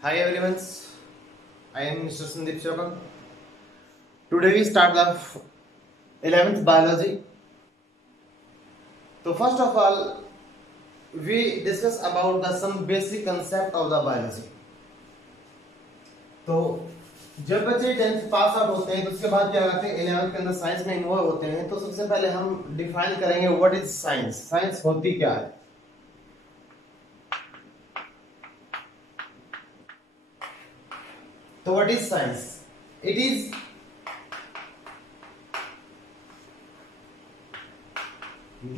Hi everyone, I am Mr. Sandeep Chokam. Today we start the 11th biology. So first of all, we discuss about the some basic concept of the biology. तो जब बच्चे 10th pass out होते हैं तो उसके बाद क्या करते हैं 11th के अंदर साइंस में इन्वॉल्व होते हैं। तो सबसे पहले हम डिफाइन करेंगे व्हाट इज साइंस। साइंस होती क्या है। तो what is science? It is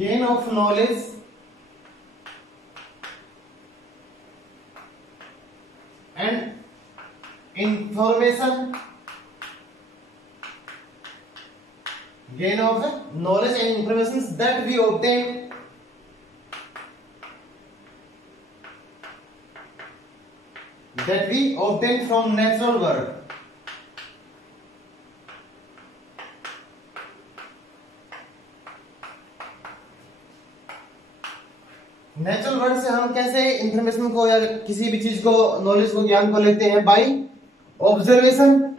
gain of knowledge and information, gain of knowledge and information that we obtain from natural world. Natural word से हम कैसे इंफॉर्मेशन को या किसी भी चीज को, नॉलेज को, ज्ञान को लेते हैं? By observation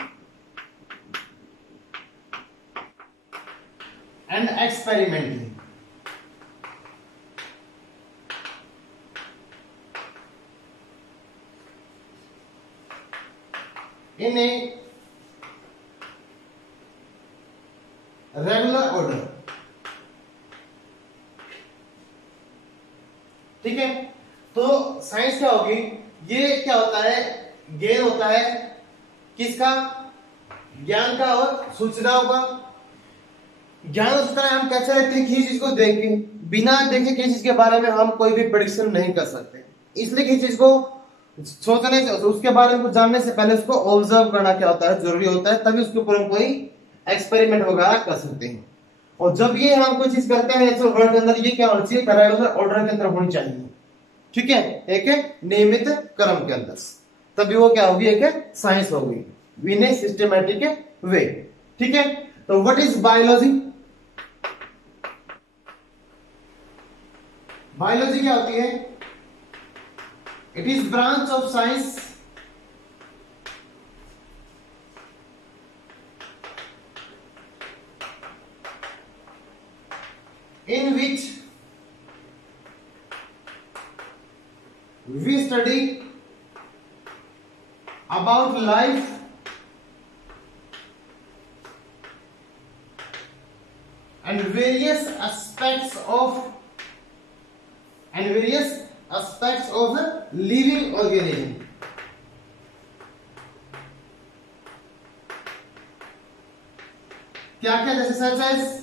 and experimenting. In a regular order. ठीक है, तो साइंस क्या होगी? ये क्या होता है? गेन होता है किसका? ज्ञान का और सूचनाओं का। ज्ञान और सूचना हम कैसे लेते हैं? किसी चीज को देख के, बिना देखे किसी चीज के बारे में हम कोई भी प्रेडिक्शन नहीं कर सकते। इसलिए किसी चीज को सोचने से, उसके बारे में कुछ जानने से पहले उसको ऑब्जर्व करना क्या होता है, जरूरी होता है, तभी उसके ऊपर हम कोई एक्सपेरिमेंट वगैरह कर सकते हैं। और जब ये हम कोई चीज करते हैं नेचुरल वर्ल्ड के अंदर, ये क्या होना चाहिए? रेगुलर ऑर्डर के अंदर होनी चाहिए। ठीक है, एक नियमित क्रम के अंदर, तभी वो क्या होगी? एक साइंस होगी, इन ए सिस्टमैटिक वे। ठीक है, तो व्हाट इज बायोलॉजी? बायोलॉजी क्या होती है? It is branch of science in which we study about life and various aspects of living organism. क्या क्या? जैसे such as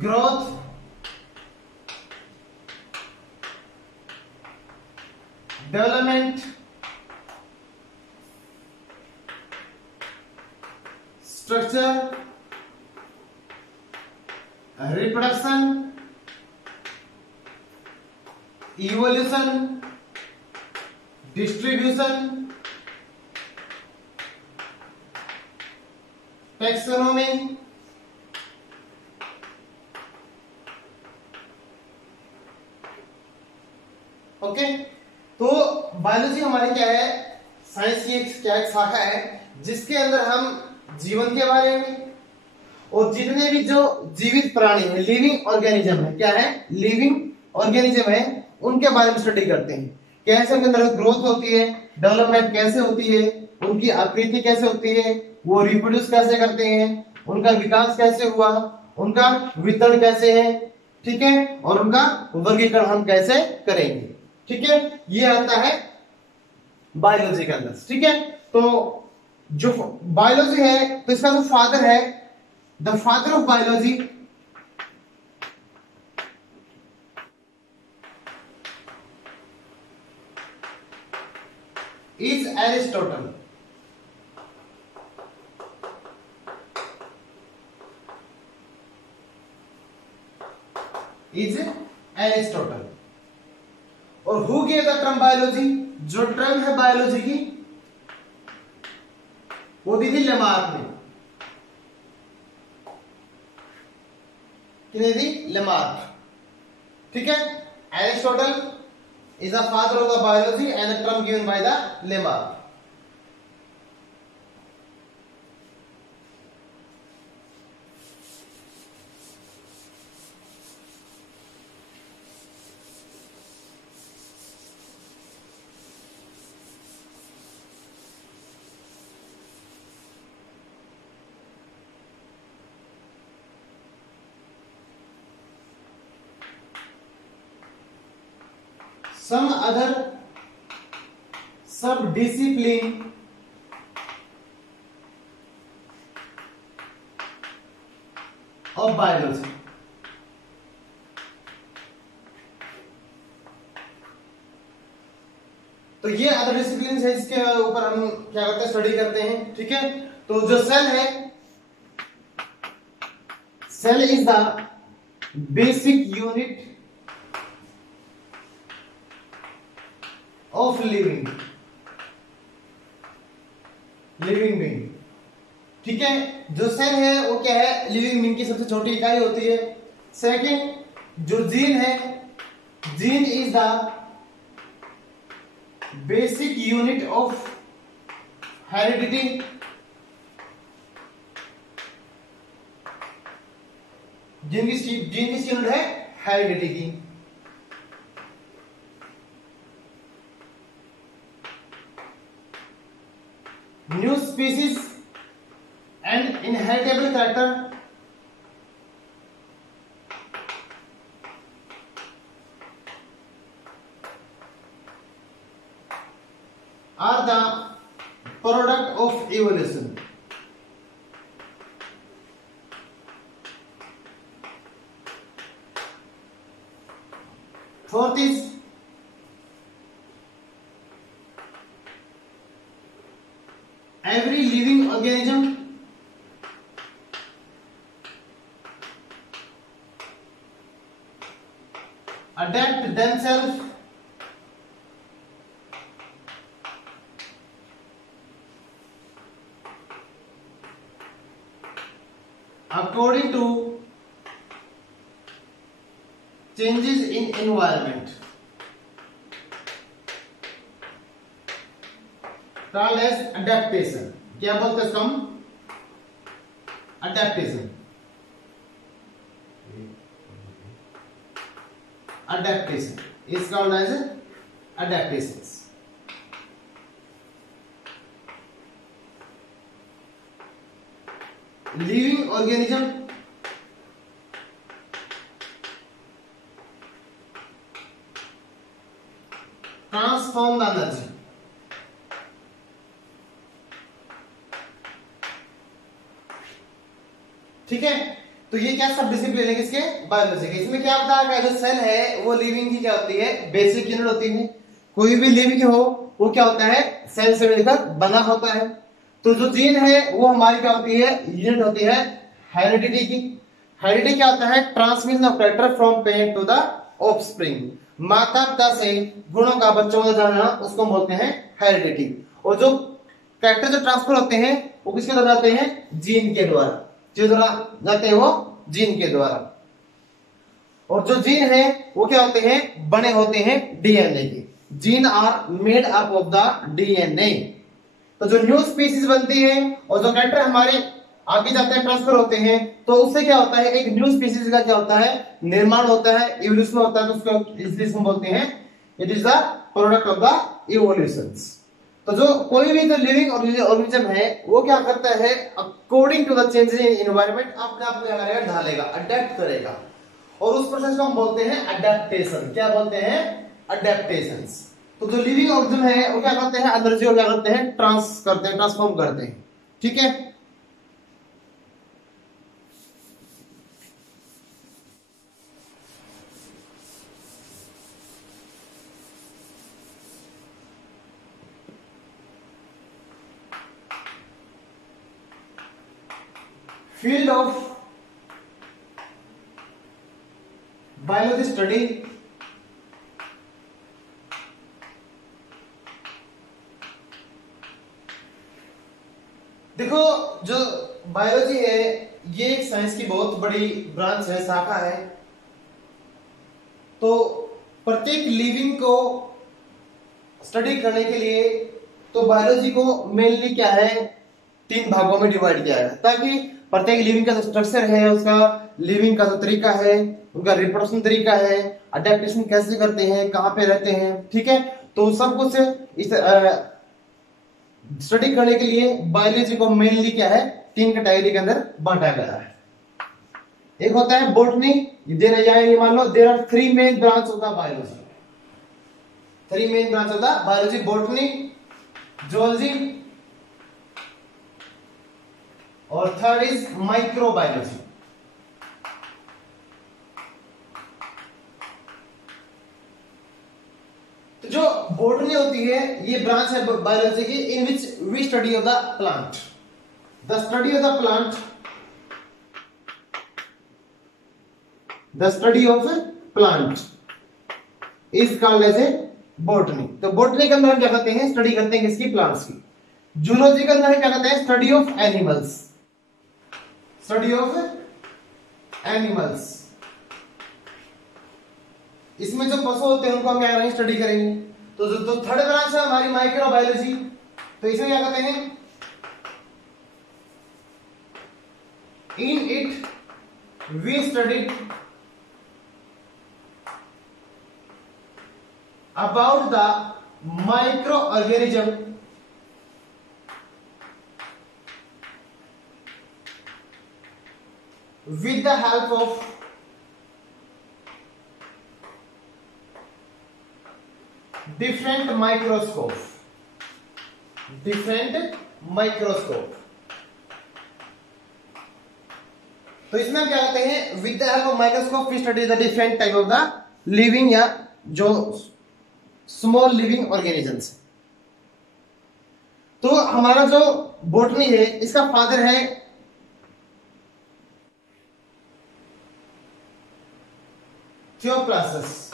growth, development, structure, reproduction, evolution, distribution, taxonomy, okay. तो biology हमारी क्या है? साइंस की एक शाखा है जिसके अंदर हम जीवन के बारे में और जितने भी जो जीवित प्राणी है, लिविंग ऑर्गेनिज्म है, क्या है? लिविंग ऑर्गेनिज्म है, उनके बारे में स्टडी करते हैं। कैसे उनके अंदर ग्रोथ होती है, डेवलपमेंट कैसे होती है, उनकी आकृति कैसे होती है, वो रिप्रोड्यूस कैसे करते हैं, उनका विकास कैसे हुआ, उनका वितरण कैसे है, ठीक है, और उनका वर्गीकरण हम कैसे करेंगे। ठीक है, ये आता है बायोलॉजी के अंदर। ठीक है, तो जो बायोलॉजी है, तो इसका जो फादर है, the father of biology is Aristotle. Is Aristotle. और who gave the term biology? जो टर्म है बायोलॉजी की वो दी थी लेमार्क ने। किसने दी? लेमार्क। ठीक है, Aristotle is the father of the biology and the term given by the Lamarck. Some other sub-discipline of biology. तो ये अदर डिसिप्लिन है जिसके ऊपर हम क्या करते हैं, स्टडी करते हैं, ठीक है। तो जो सेल है, cell is the basic unit of living being, ठीक है। जो सेल है वो क्या है, लिविंग बीइंग की सबसे छोटी इकाई होती है। सेकंड, जो जीन है, gene is the basic unit of heredity, gene की यूनिट है हेरिडिटी की। New species and inheritable character are the product of evolution. Fourth is every living organism adapt themselves according to changes in environment, called as adaptation. क्या बोलते हैं इसको हम, adaptation. Adaptation is called as adaptations. Living organism transform the energy. ठीक है। तो ये क्या सब डिसिप्लिन है किसके, बायोलॉजी के। इसमें क्या बताया गया, जो सेल है वो लिविंग की क्या होती है, बेसिक यूनिट होती है। कोई भी लिविंग हो वो क्या होता है, सेल से मिलकर बना होता है। तो जो जीन है वो हमारी क्या होती है, यूनिट होती है हेरिडिटी की। हेरिडिटी क्या होता है, transmission of character from parent to the offspring, माता पिता से गुणों का बच्चों में जाना, उसको बोलते हैं हेरिडिटी। और जो कैरेक्टर जो ट्रांसफर होते हैं वो किसके द्वारा जाते हैं, जीन के द्वारा, जो द्वारा जाते हैं वो जीन के द्वारा। और जो जीन है वो क्या होते हैं, बने होते हैं डीएनए के। Gene are made up of the DNA. तो जो न्यू स्पीसीज बनती है और जो कैरेक्टर हमारे आगे जाते हैं, ट्रांसफर होते हैं, तो उससे क्या होता है, एक न्यू स्पीसीज का क्या होता है, निर्माण होता है, इवोल्यूशन होता है। तो उसको इसलिए हम बोलते हैं it is the product of the evolutions. तो जो कोई भी जो लिविंग ऑर्गेनिज्म है वो क्या करता है, according to the changes in environment अपने आप को क्या करेगा, ढालेगा, अडेप्ट करेगा। और उस प्रोसेस को हम बोलते हैं अडेप्टेशन। क्या बोलते हैं, अडेप्टेशंस। तो जो लिविंग ऑर्गेनिज्म है वो क्या करते हैं, एनर्जी को क्या करते हैं, ट्रांसफॉर्म करते हैं, ठीक है। फील्ड ऑफ बायोलॉजी स्टडी देखो, जो बायोलॉजी है ये एक साइंस की बहुत बड़ी ब्रांच है, शाखा है। तो प्रत्येक लिविंग को स्टडी करने के लिए तो बायोलॉजी को मेनली क्या है, 3 भागों में डिवाइड किया है, ताकि प्रत्येक लिविंग का जो स्ट्रक्चर है, उसका लिविंग का जो तरीका है, उनका रिप्रोडक्शन तरीका है, अडेप्टेशन कैसे करते हैं, कहाँ पे रहते हैं, ठीक है। तो सब कुछ इस स्टडी करने के लिए बायोलॉजी को मेनली क्या है, 3 कैटेगरी के अंदर बांटा गया है। एक होता है बॉटनी, ये मान लो there are 3 main branch of the biology, 3 main branch of the biology, botany, zoology और थर्ड इज माइक्रोबायोलॉजी। तो जो बॉटनी होती है, ये ब्रांच है बायोलॉजी की, in which we study of the plant, the study of the plant, the study of plant is called as a botany. तो botany के अंदर हम क्या करते हैं, स्टडी करते हैं किसकी, प्लांट्स की। जूलॉजी के अंदर क्या करते हैं, study of animals, study of animals. इसमें जो पशु होते हैं उनको हम क्या करेंगे, स्टडी करेंगे। तो थर्ड ब्रांच है हमारी माइक्रोबायोलॉजी, तो इसमें क्या करते हैं, in it we studied about the microorganism with the help of different microscope, different microscope। तो इसमें हम क्या कहते हैं, with the help of microscope we study the different type of the living या जो स्मॉल लिविंग ऑर्गेनिजम्स। तो हमारा जो बॉटनी है, इसका फादर है Theophrastus.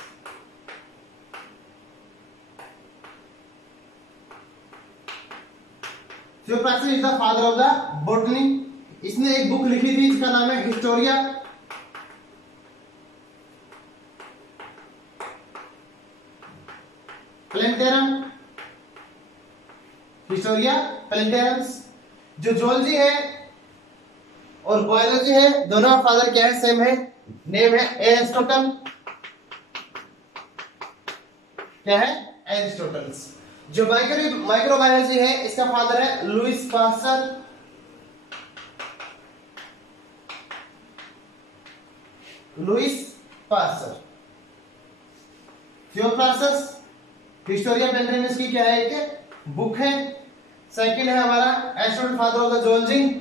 Theophrastus is the father of the botany. इसने एक बुक लिखी थी जिसका नाम है हिस्टोरिया प्लेंटेरम, हिस्टोरिया प्लेंटेरम्स। जो जूलॉजी है और बायोलॉजी है, दोनों का फादर क्या है, सेम है, नेम है एरिस्टोटल। क्या है, एरिस्टोटल्स। जो माइक्रोबायोलॉजी है, इसका फादर है Louis Pasteur. Louis Pasteur. Theophrastus, Historia Plantarum की क्या है, एक बुक है। सेकंड है हमारा Aristotle, father of the zoology.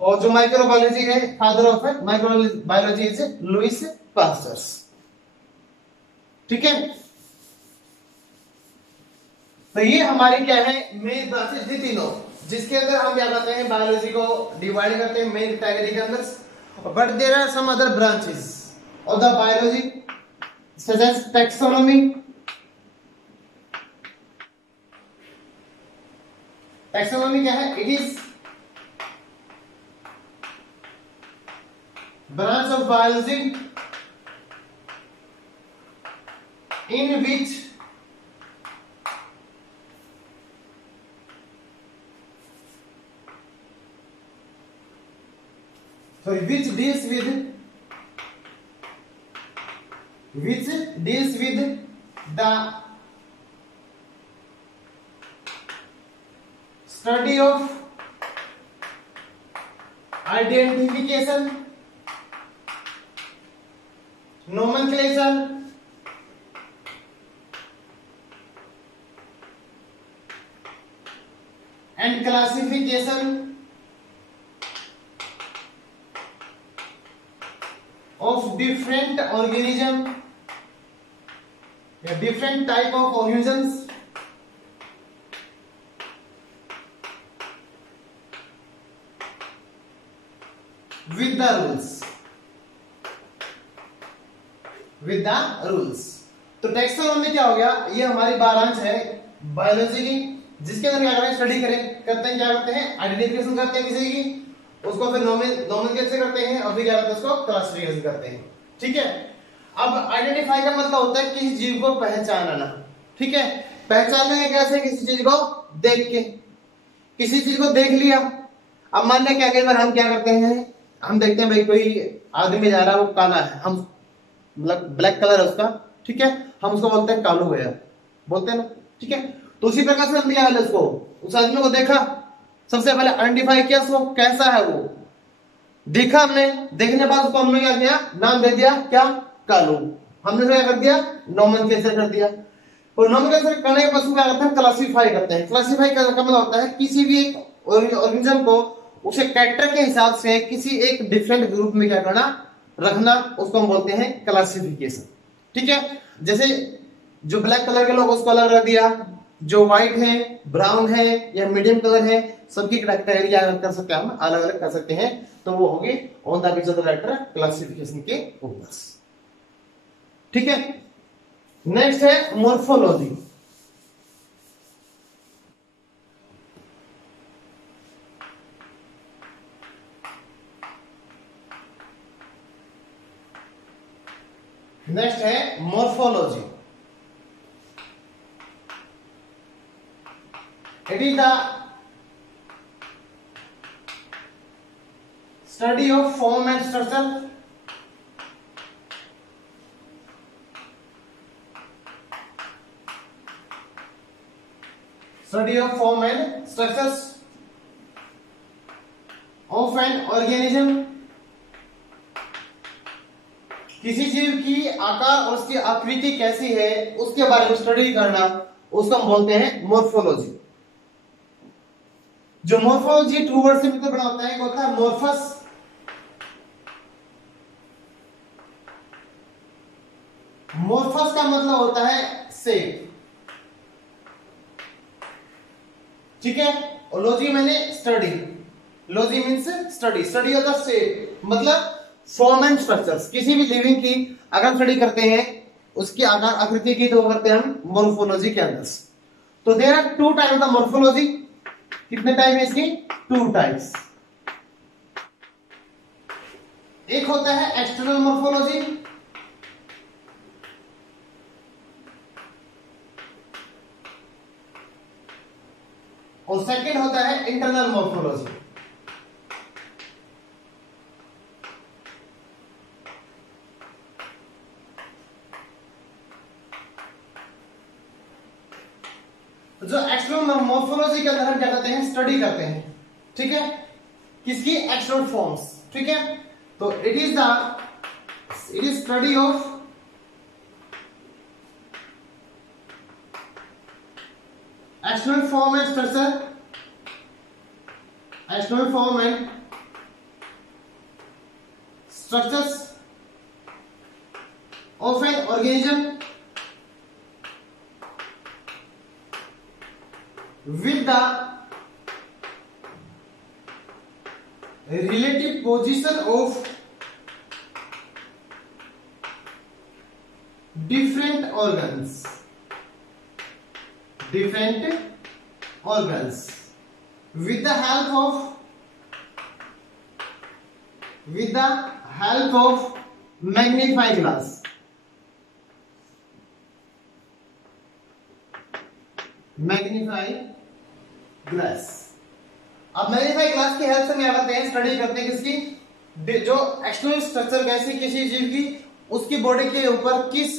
और जो माइक्रोबायोलॉजी है, father of microbiology is Louis Pasteur. ठीक है, तो ये हमारी क्या है, मेन ब्रांचेस थी तीनों, जिसके अंदर हम क्या करते हैं, बायोलॉजी को डिवाइड करते हैं मेन कैटेगरी के अंदर। But there are some other branches of the biology such as taxonomy. Taxonomy क्या है, it is branch of biology in which deals with the study of identification, nomenclature, and classification of different organism, different type of organisms with the rules, with the rules। तो taxonomy क्या हो गया, ये हमारी branch है biology की, जिसके अंदर क्या करें, स्टडी करते हैं, क्या करते हैं, आइडेंटिफिकेशन करते हैं किसी की, उसको फिर नोमेनक्लेचर करते हैं, और फिर क्या करते हैं, उसको क्लासिफिकेशन करते हैं। ठीक है, अब आइडेंटिफाई का मतलब होता है किसी जीव को पहचानना। ठीक है, पहचानेंगे कैसे? किसी चीज को देख के। किसी चीज को देख लिया, अब मान लिया क्या, कई बार हम क्या करते हैं, हम देखते हैं भाई कोई आदमी जा रहा है वो काला है, हम मतलब ब्लैक कलर है उसका, ठीक है, हम उसको बोलते हैं कालू भैया, बोलते हैं ना, ठीक है। तो उसी प्रकार से हम लिया पहले उसको, उस आदमी को देखा, सबसे पहले आइडेंटिफाई किया उसको कैसा है वो, देखा हमने, देखने के बाद उसको हमने क्या किया, नाम दे दिया क्या, कालू। हमने क्या कर दिया, नोमेनक्लेचर कर दिया। और नोमेनक्लेचर करने के बाद क्या करते हैं, क्लासिफाई करते हैं। क्लासिफाई करने का मतलब होता है किसी भी एक ऑर्गेनिज्म को उसे कैरेक्टर के हिसाब से किसी एक डिफरेंट ग्रुप में क्या करना, रखना, उसको हम बोलते हैं क्लासिफिकेशन, ठीक है। जैसे जो ब्लैक कलर के लोग उसको अलग रख दिया, जो व्हाइट है, ब्राउन है या मीडियम कलर है, सबकी कैटेगरी कर सकते हैं, हम अलग अलग कर सकते हैं। तो वो होगी on the basis of character classification के ऊपर, ठीक है। नेक्स्ट है मोर्फोलॉजी। नेक्स्ट है morphology. It is the study of form and structure, study of form and structures of an organism। किसी जीव की आकार और उसकी आकृति कैसी है उसके बारे में स्टडी करना, उसको हम बोलते हैं मोर्फोलॉजी। जो मोर्फोलॉजी ट्रू वर्ड से मिलकर बना होता है, एक होता है मोर्फस, मोर्फस का मतलब होता है शेप, ठीक है। और लॉजी मैंने study, logy means study, study of the shape मतलब फॉर्म एंड स्ट्रक्चर्स। किसी भी लिविंग की अगर स्टडी करते हैं उसकी आकार आकृति की, तो करते हैं हम मोर्फोलॉजी के अंदर। तो there are two types of morphology. कितने टाइप है इसकी? Two types. एक होता है एक्सटर्नल मोर्फोलॉजी, और सेकंड होता है इंटरनल मोर्फोलॉजी। जो एक्सटर्नल मोर्फोलॉजी के अंदर हम क्या करते हैं, स्टडी करते हैं, ठीक है, किसकी? एक्सटर्नल फॉर्म्स, ठीक है। तो it is study of external form and structure, external form and structures of an organism with the relative position of different organs, with the help of magnifying glass, अब magnify glass की help से क्या करते हैं, study करते हैं किसकी, जो एक्सटर्नल स्ट्रक्चर कैसी किसी जीव की, उसकी बॉडी के ऊपर किस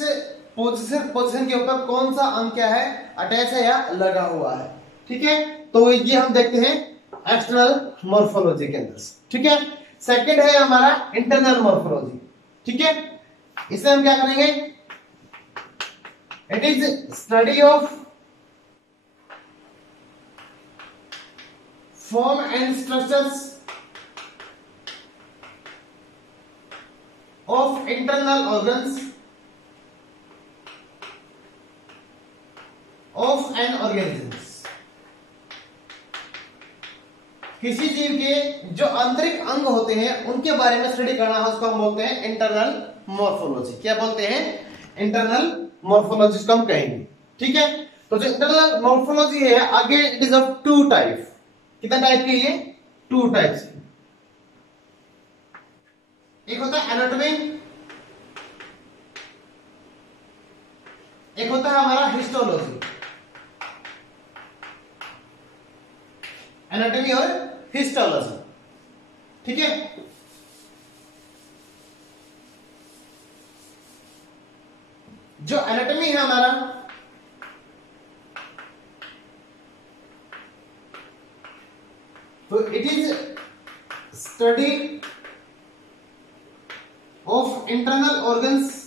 पोजीशन के ऊपर कौन सा अंग क्या है, अटैच है या लगा हुआ है, ठीक है। तो ये हम देखते हैं एक्सटर्नल मोर्फोलॉजी के अंदर, ठीक है। सेकंड है हमारा इंटरनल मोर्फोलॉजी, ठीक है। इसे हम क्या करेंगे, it is study of form and structures of internal organs of an organism। किसी जीव के जो आंतरिक अंग होते हैं उनके बारे में स्टडी करना है, उसको हम बोलते हैं इंटरनल मोर्फोलॉजी। क्या बोलते हैं? इंटरनल मोर्फोलॉजी को हम कहेंगे, ठीक है। तो जो इंटरनल मोर्फोलॉजी है, आगे it is of two type. कितना टाइप की? ये टू टाइप्स। एक होता है एनाटॉमी, एक होता है हमारा हिस्टोलॉजी। एनाटॉमी और हिस्टोलॉजी, ठीक है। जो एनाटॉमी है हमारा, तो it is study of internal organs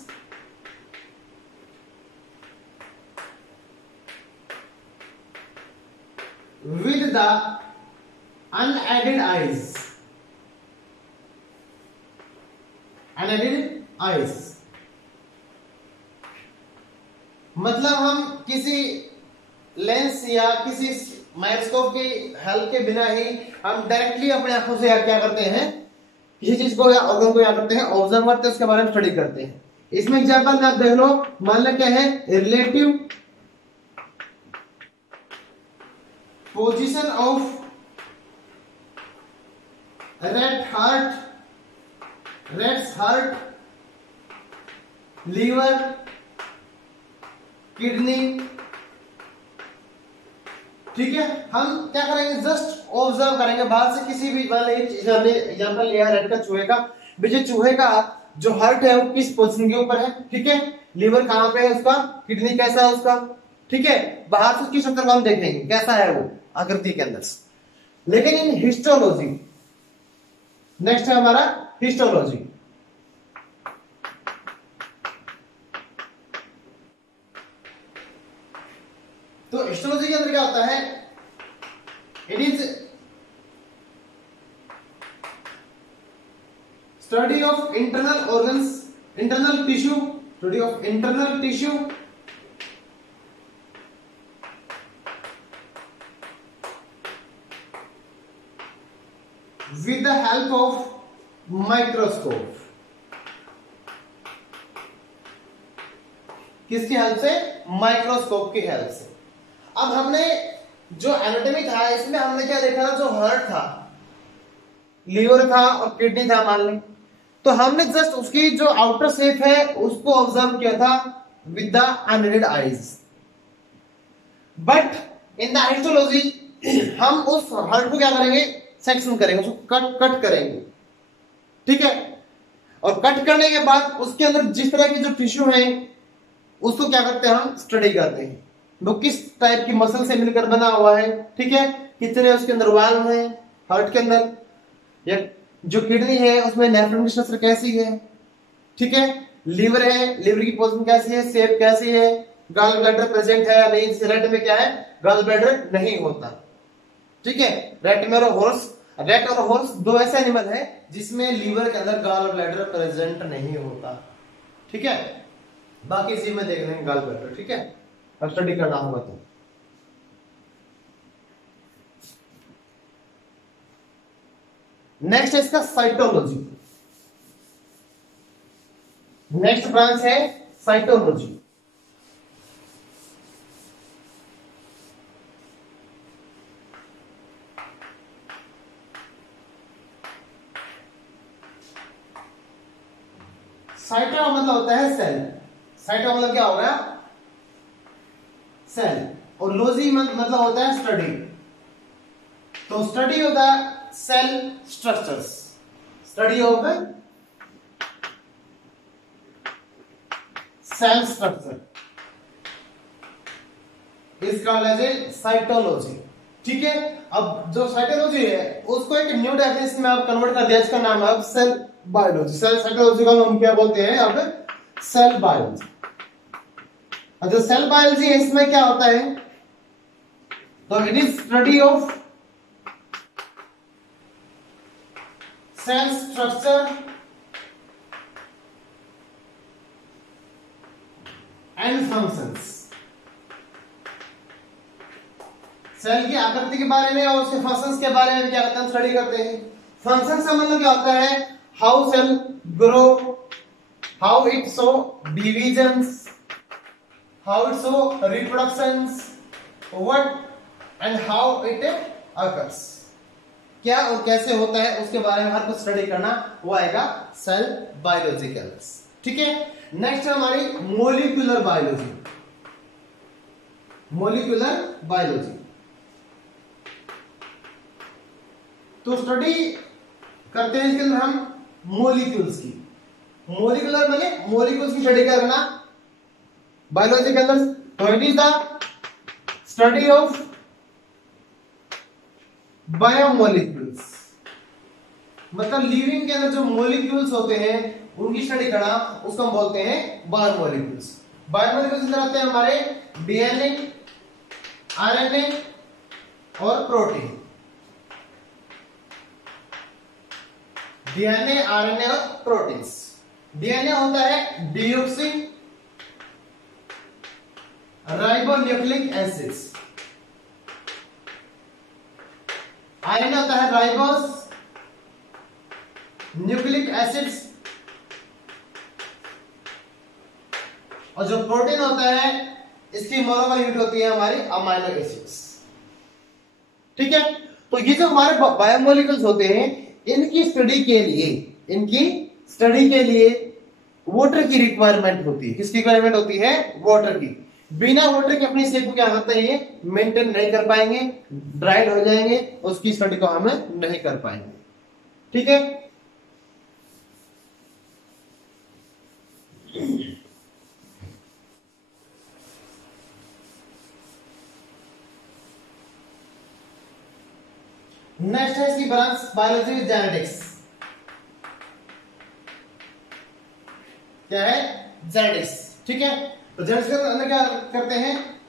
with the unaided eyes, unaided eyes मतलब हम किसी लेंस या किसी माइक्रोस्कोप की हेल्प के बिना ही हम डायरेक्टली अपने आंखों से क्या करते हैं, किसी चीज को या ऑर्गन को क्या करते हैं, ऑब्जर्व करते हैं, उसके बारे में स्टडी करते हैं। इसमें एग्जांपल में आप देख लो, मान लो क्या है, relative position of rats heart, liver, kidney, ठीक है। हम क्या करेंगे, जस्ट ऑब्जर्व करेंगे बाहर से किसी भी, हमने एग्जांपल लिया रेड का, चूहे का, चूहे का जो हार्ट है वो किस पोजीशन के ऊपर है, ठीक है, लीवर कहां पे है उसका, किडनी कैसा है उसका, ठीक है, बाहर से उसकी स्ट्रक्चर को हम देखेंगे कैसा है वो आकृति के अंदर। लेकिन इन हिस्टोलॉजी, नेक्स्ट है हमारा हिस्टोलॉजी। तो हिस्टोलॉजी के अंदर क्या होता है, it is study of internal organs, internal tissue, study of internal tissue with the help of microscope, किसकी हेल्प से, माइक्रोस्कोप की हेल्प से। अब हमने जो एनाटॉमी था इसमें हमने क्या देखा था, जो हार्ट था, लीवर था और किडनी था मान लें, तो हमने जस्ट उसकी जो आउटर शेप है उसको ऑब्जर्व किया था with the unaided eyes. But in the histology हम उस हार्ट को क्या करेंगे, सेक्शन करेंगे, उसको कट करेंगे, ठीक है, और कट करने के बाद उसके अंदर जिस तरह की जो टिश्यू है उसको क्या करते हैं, हम स्टडी करते हैं, वो किस टाइप की मसल से मिलकर बना हुआ है, ठीक है, कितने उसके अंदर वाल्व हैं हार्ट के अंदर, या जो किडनी है उसमें नेफ्रॉन की स्ट्रक्चर कैसी है, ठीक है, लीवर है, लीवर की पोजीशन कैसी है, शेप कैसी है, गॉल ब्लैडर प्रेजेंट है या नहीं, रेट में क्या है, गॉल ब्लैडर नहीं होता, ठीक है। रेट और हॉर्स दो ऐसे एनिमल है जिसमें लीवर के अंदर गॉल ब्लैडर प्रेजेंट नहीं होता, ठीक है, बाकी इसी में देख लेंगे गॉल ब्लैडर, ठीक है, अब स्टडी करना होगा तो। नेक्स्ट है इसका साइटोलॉजी, नेक्स्ट ब्रांच है साइटोलॉजी। साइटो का मतलब होता है सेल, साइटो का मतलब क्या हो गया, सेल, और लॉजी मतलब होता है स्टडी, तो study of the cell structures, study of cell structure is called as a cytology, ठीक है। अब जो साइटोलॉजी है उसको एक न्यू डेफिनेशन में आप कन्वर्ट कर दिया, इसका नाम है अब सेल बायोलॉजी। सेल साइटोलॉजी का हम क्या बोलते हैं अब, सेल बायोलॉजी। जो सेल बायोलॉजी है इसमें क्या होता है, तो it is study of cell structure and functions, cell की आकृति के बारे में और उसके फंक्शंस के बारे में क्या करते हैं, स्टडी करते हैं। फंक्शन का मतलब क्या होता है, how cell grow, how it show divisions, how it show reproductions, what and how it occurs, क्या और कैसे होता है उसके बारे में हर कुछ स्टडी करना, वो आएगा सेल बायोलॉजिकल, ठीक है। नेक्स्ट है हमारी मोलिकुलर बायोलॉजी, मोलिकुलर बायोलॉजी। तो स्टडी करते हैं इसके अंदर हम मोलिक्यूल्स की, मोलिकुलर माने मोलिक्यूल्स की स्टडी करना बायोलॉजी के अंदर। तो it is the study of biomolecules, मतलब लिविंग के अंदर जो मोलिक्यूल्स होते हैं उनकी स्टडी करना, उसको हम बोलते हैं बायोमोलिक्यूल्स। बायोमोलिक्यूल्स अंदर आते हैं हमारे डीएनए, आरएनए और प्रोटीन। डीएनए, आरएनए और प्रोटीन्स। डीएनए होता है डीऑक्सी राइबोन्यूक्लिक एसिड्स, आरएनए होता है राइबोस न्यूक्लिक एसिड्स, और जो प्रोटीन होता है इसकी मोलर यूनिट होती है हमारी अमाइनो एसिड्स। ठीक है, तो ये जो हमारे बायोमोलिक्यूल्स होते हैं इनकी स्टडी के लिए वाटर की रिक्वायरमेंट होती है। किसकी रिक्वायरमेंट होती है? वाटर की। बिना वाटर के अपनी सेहत को क्या होता है, ये मेंटेन नहीं कर पाएंगे, ड्राइड हो जाएंगे, उसकी स्टडी को हम नहीं कर पाएंगे। ठीक है, नेक्स्ट है इसकी ब्रांच बायोलॉजी विद जेनेटिक्स। क्या है? जेनेटिक्स। ठीक है, तो जेनेटिक्स के अंदर क्या करते हैं?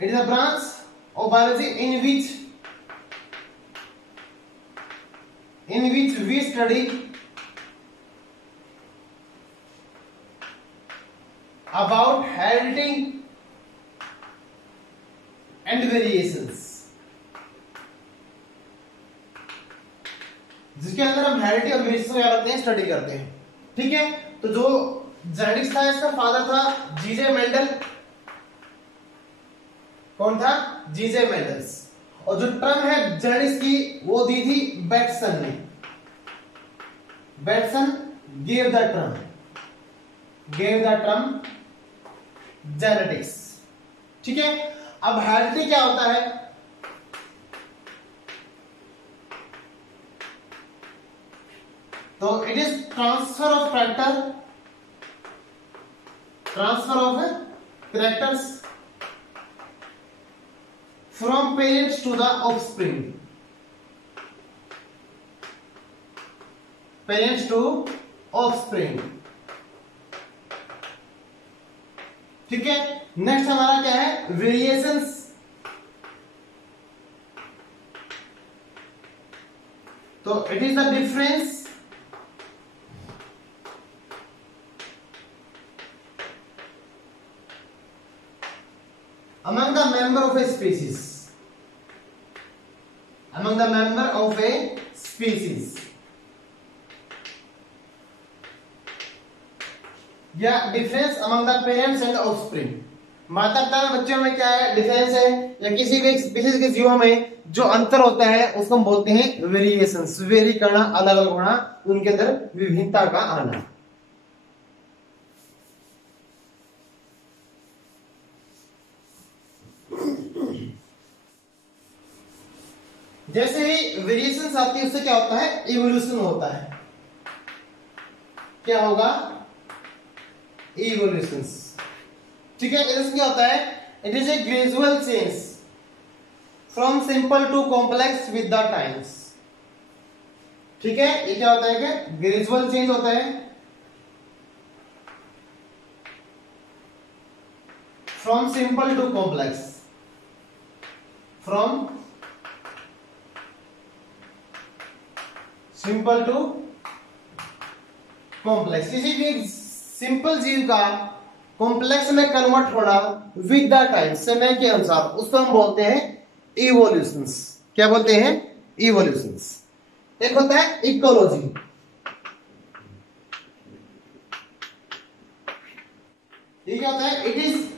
It is a branch of biology in which we study about heredity and variations, जिसके अंदर हम हेरिडिटी और वेरिएशन क्या करते हैं? स्टडी करते हैं। ठीक है, तो जो जेनेटिक्स था इसका फादर था जीजे मेंडल। कौन था? जीजे मेंडल्स। और जो टर्म है जेनेटिक्स की वो दी थी बैटसन ने। Bateson gave the term genetics. ठीक है, अब हेरिडिटी क्या होता है? तो it is transfer of characters from parents to the offspring, parents to offspring. ठीक है, नेक्स्ट हमारा क्या है? वेरिएशंस। तो it is the difference among the member of a species, या difference among the parents and offspring. माता पिता में बच्चों में क्या है? डिफरेंस है, या किसी भी स्पीशीज के जीवों में जो अंतर होता है उसको हम बोलते हैं वेरिएशंस। वेरी करना, अलग अलग होना, उनके अंदर विभिन्नता का आना। जैसे ही वेरिएशंस आती है उससे क्या होता है? इवोल्यूशन होता है। क्या होगा? इवोल्यूशंस। ठीक है, इसमें क्या होता है? It is a gradual change from simple to complex with the times. ठीक है, ये क्या होता है? क्या ग्रेजुअल चेंज होता है from simple to complex, from simple to complex. किसी भी सिंपल जीव का कॉम्प्लेक्स में कन्वर्ट होना विद द टाइम, समय के अनुसार, उसको हम बोलते हैं इवोल्यूशंस। क्या बोलते हैं? इवोल्यूशंस। एक होता है इकोलॉजी। ये क्या होता है? It is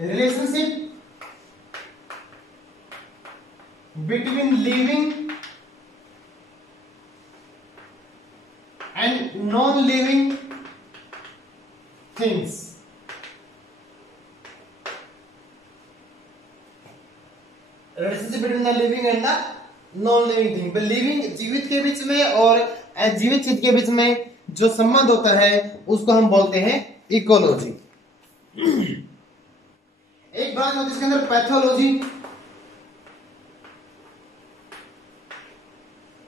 relationship between living and non-living things। Relationship between the living and the non living thing. Living जीवित के बीच में और अजीवित चीज के बीच में जो संबंध होता है उसको हम बोलते हैं इकोलॉजी। एक ब्रांच होती है इसके अंदर पैथोलॉजी।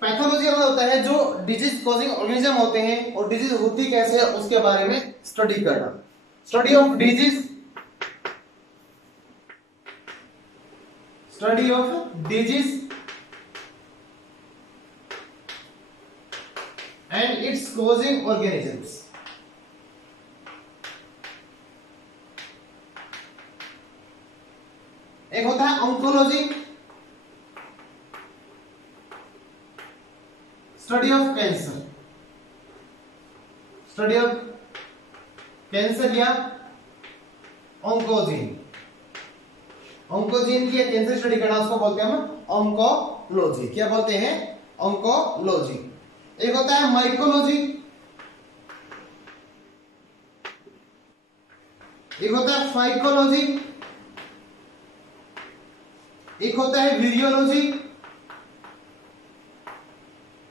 पैथोलॉजी मतलब होता है जो डिजीज कॉजिंग ऑर्गेनिज्म होते हैं और डिजीज होती कैसे है उसके बारे में स्टडी करना। Study of disease, study of disease and it's causing organisms. एक होता है oncology, study of cancer, study of cancer या ऑन्कोजीन। ऑन्कोजीन की कैंसर स्टडी करना उसको बोलते हैं हम ऑन्कोलॉजी। क्या बोलते हैं? ऑन्कोलॉजी। एक होता है माइकोलॉजी, एक होता है फाइकोलॉजी, एक होता है वीरियोलॉजी।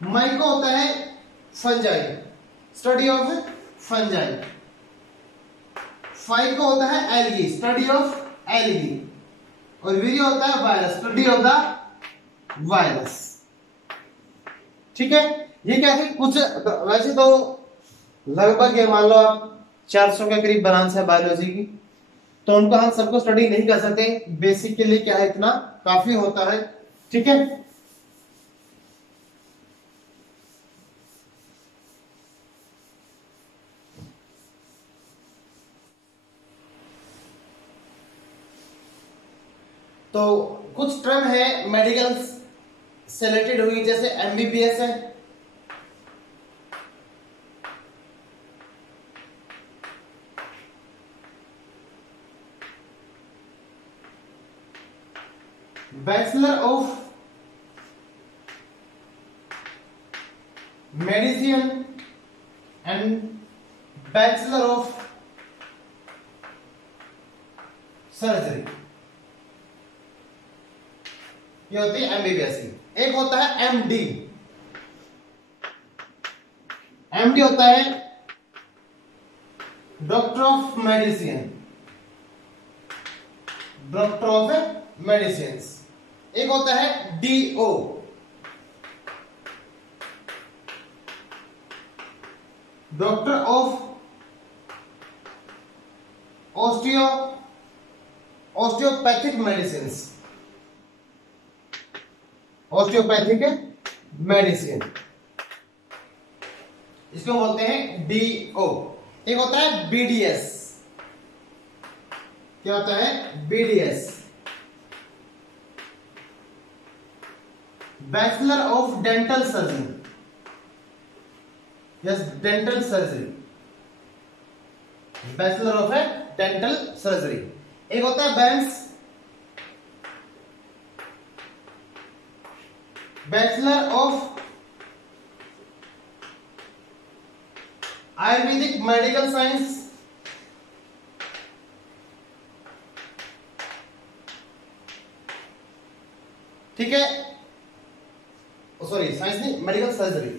माइको होता है fungi, study of fungi. Phyco होता है एल्गी, स्टडी ऑफ एल्गी। और वीरियो होता है virus, study of the virus. ठीक है, ये क्या है कुछ वैसे तो लगभग ये मान लो आप 400 के करीब ब्रांच है बायोलॉजी की, तो उनको हम सबको स्टडी नहीं कर सकते। बेसिक के लिए क्या है इतना काफी होता है। ठीक है, तो कुछ टर्म है मेडिकल से रिलेटेड हुई, जैसे एमबीबीएस है, bachelor of medicine and bachelor of surgery, ये होती है एमबीबीएस की। एक होता है एमडी, एमडी होता है doctor of medicine, doctor of medicine. एक होता है DO, doctor of osteopathic medicine, osteopathic medicine, इसको बोलते हैं डीओ। एक होता है बीडीएस, क्या होता है? BDS, bachelor of dental surgery, yes dental surgery, bachelor of dental surgery. एक होता है BAMS, bachelor of Ayurvedic medical science, ठीक है, सॉरी साइंस नहीं, मेडिकल सर्जरी।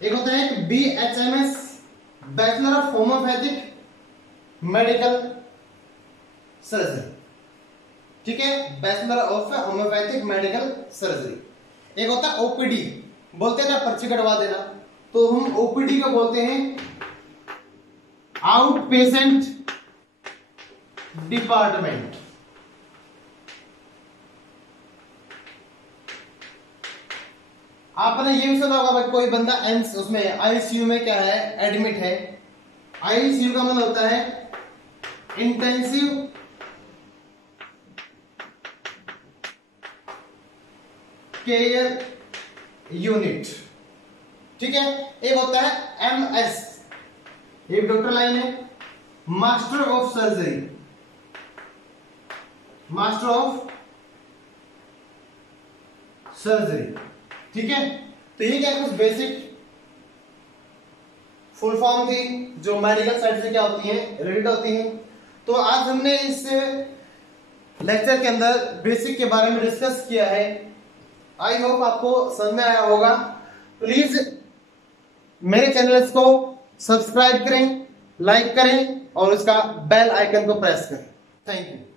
एक होता है BHMS, bachelor of homeopathic medical surgery, ठीक है, bachelor of homeopathic medical surgery. एक होता है ओपीडी, बोलते हैं ना पर्ची कटवा देना, तो हम ओपीडी को बोलते हैं आउट पेशेंट डिपार्टमेंट। आपने ये भी सुना होगा भाई, कोई बंदा एम्स उसमें आईसीयू में क्या है एडमिट है। आईसीयू का मतलब होता है इंटेंसिव केयर यूनिट, ठीक है। एक होता है एमएस, एक डॉक्टर लाइन है, master of surgery, master of surgery, ठीक है। तो ये क्या कुछ बेसिक फुल फॉर्म थी जो मेडिकल साइड से क्या होती है, रिलेटेड होती है। तो आज हमने इस लेक्चर के अंदर बेसिक के बारे में डिस्कस किया है। आई होप आपको समझ में आया होगा। प्लीज मेरे चैनल्स को सब्सक्राइब करें, लाइक करें और उसका बेल आइकन को प्रेस करें। Thank you.